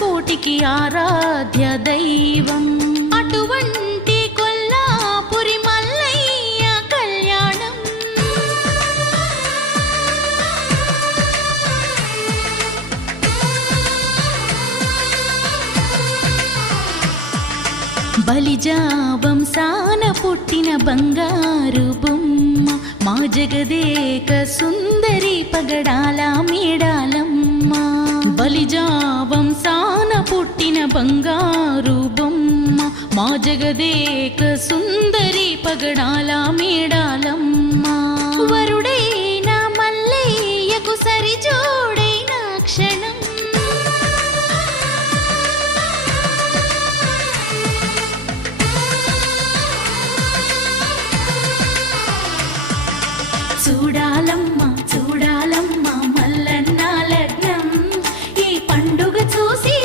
కోటికి ఆరాధ్య దైవం. అటువంటి కొల్లాపురి మల్లయ్య కళ్యాణం బలిజా వంశాన పుట్టిన బంగారు బొమ్మ మా జగదేక సుందరి పగడాల మేడాలమ్మ. బలిజా వంశాన పుట్టిన బంగారు బొమ్మ మా జగదేక సుందరి పగడాల మేడాలమ్మ. వరుడైన మల్లయ్యకు సరిజోడైన క్షణం